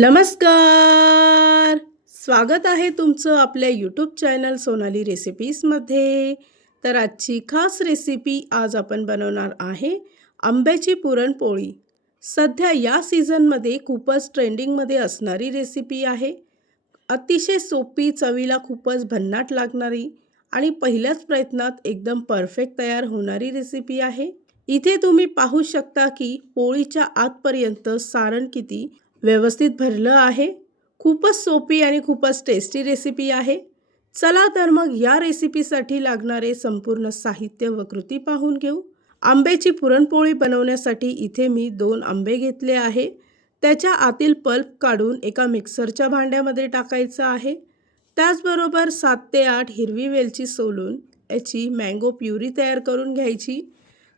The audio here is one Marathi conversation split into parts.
नमस्कार. स्वागत आहे तुमचं आपल्या यूट्यूब चॅनल सोनाली रेसिपीजमध्ये. तर आजची खास रेसिपी आज आपण बनवणार आहे आंब्याची पुरणपोळी. सध्या या सीझनमध्ये खूपच ट्रेंडिंगमध्ये असणारी रेसिपी आहे. अतिशय सोपी, चवीला खूपच भन्नाट लागणारी आणि पहिल्याच प्रयत्नात एकदम परफेक्ट तयार होणारी रेसिपी आहे. इथे तुम्ही पाहू शकता की पोळीच्या आतपर्यंत सारण किती व्यवस्थित भरलं आहे. खूपच सोपी आणि खूपच टेस्टी रेसिपी आहे. चला तर मग या रेसिपीसाठी लागणारे संपूर्ण साहित्य व कृती पाहून घेऊ. आंब्याची पुरणपोळी बनवण्यासाठी इथे मी 2 आंबे घेतले आहे. त्याच्या आतील पल्प काढून एका मिक्सरच्या भांड्यामध्ये टाकायचं आहे. त्याचबरोबर 7 ते 8 हिरवी वेलची सोलून याची मँगो प्युरी तयार करून घ्यायची.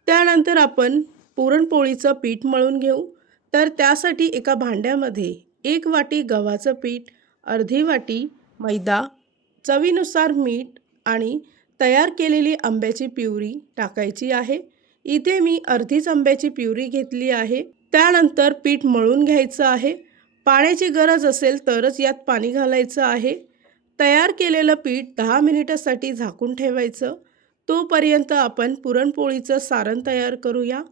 त्यानंतर आपण पुरणपोळीचं पीठ मळून घेऊ. तर त्यासाठी एका भांड्यामध्ये 1 वाटी गव्हाचं पीठ, अर्धी वाटी मैदा, चवीनुसार मीठ आणि तयार केलेली आंब्याची प्युरी टाकायची आहे. इथे मी अर्धीच आंब्याची प्युरी घेतली आहे. त्यानंतर पीठ मळून घ्यायचं आहे. पाण्याची गरज असेल तरच यात पाणी घालायचं आहे. तयार केलेलं पीठ 10 मिनिटासाठी झाकून ठेवायचं. तोपर्यंत आपण पुरणपोळीचं सारण तयार करूया.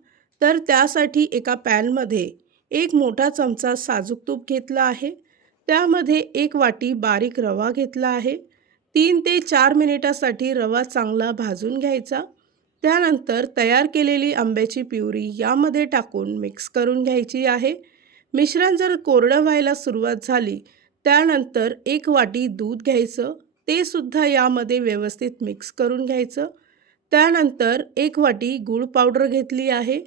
तर त्यासाठी एका पॅनमध्ये 1 मोठा चमचा साजूक तूप घेतला आहे. त्यामध्ये 1 वाटी बारीक रवा घेतला आहे. 3 ते 4 मिनिटासाठी रवा चांगला भाजून घ्यायचा. त्यानंतर तयार केलेली आंब्याची प्युरी यामध्ये टाकून मिक्स करून घ्यायची आहे. मिश्रण जर कोरडं व्हायला सुरुवात झाली त्यानंतर 1 वाटी दूध घ्यायचं. ते सुद्धा यामध्ये व्यवस्थित मिक्स करून घ्यायचं. त्यानंतर 1 वाटी गूळ पावडर घेतली आहे.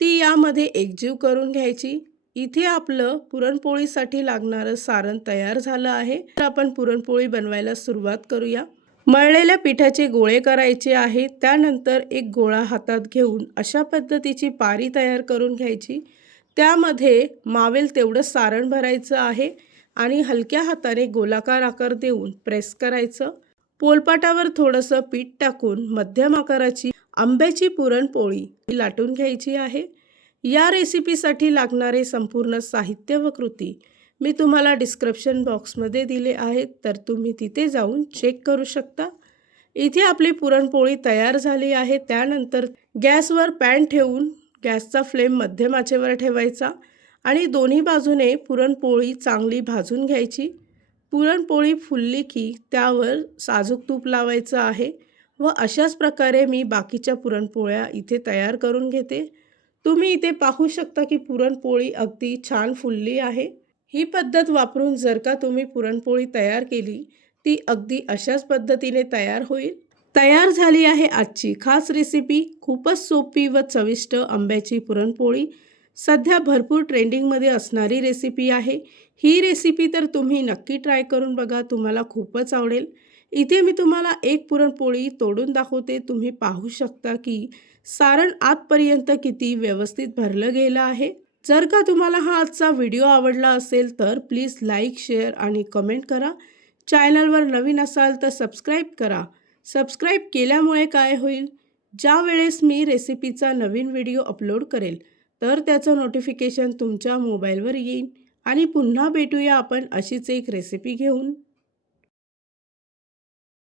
ती यामध्ये एकजीव करून घ्यायची. इथे आपलं पुरणपोळीसाठी लागणारं सारण तयार झालं आहे. तर आपण पुरणपोळी बनवायला सुरुवात करूया. मळलेल्या पिठाचे गोळे करायचे आहे. त्यानंतर एक गोळा हातात घेऊन अशा पद्धतीची पारी तयार करून घ्यायची. त्यामध्ये मावेल तेवढं सारण भरायचं आहे आणि हलक्या हाताने गोलाकार आकार देऊन प्रेस करायचं. पोलपाटावर थोडंसं पीठ टाकून मध्यम आकाराची आंब्याची पुरणपोळी लाटून घ्यायची आहे. या रेसिपीसाठी लागणारे संपूर्ण साहित्य व कृती मी तुम्हाला डिस्क्रिप्शन बॉक्समध्ये दिले आहेत, तर तुम्ही तिथे जाऊन चेक करू शकता. इथे आपली पुरणपोळी तयार झाली आहे. त्यानंतर गॅसवर पॅन ठेवून गॅसचा फ्लेम मध्यम आचेवर ठेवायचा आणि दोन्ही बाजूने पुरणपोळी चांगली भाजून घ्यायची. पुरणपोळी फुलली की त्यावर साजूक तूप लावायचं आहे व अशाच प्रकारे मी बाकीच्या पुरणपोळ्या इथे तयार करून घेते. तुम्ही इथे पाहू शकता की पुरणपोळी अगदी छान फुलली आहे. ही पद्धत वापरून जर का तुम्ही पुरणपोळी तयार केली ती अगदी अशाच पद्धतीने तयार होईल. तयार झाली आहे आजची खास रेसिपी. खूपच सोपी व चविष्ट आंब्याची पुरणपोळी. सध्या भरपूर ट्रेंडिंगमध्ये असणारी रेसिपी आहे. ही रेसिपी तर तुम्ही नक्की ट्राय करून बघा, तुम्हाला खूपच आवडेल. इथे मी तुम्हाला एक पुरणपोळी तोडून दाखवते. तुम्ही पाहू शकता की सारण आतपर्यंत किती व्यवस्थित भरलं गेलं आहे. जर का तुम्हाला हा आजचा व्हिडिओ आवडला असेल तर प्लीज लाईक, शेअर आणि कमेंट करा. चॅनलवर नवीन असाल तर सबस्क्राईब करा. सबस्क्राईब केल्यामुळे काय होईल, ज्या वेळेस मी रेसिपीचा नवीन व्हिडिओ अपलोड करेल तर त्याचं नोटिफिकेशन तुमच्या मोबाईलवर येईल. आणि पुन्हा भेटूया आपण अशीच एक रेसिपी घेऊन.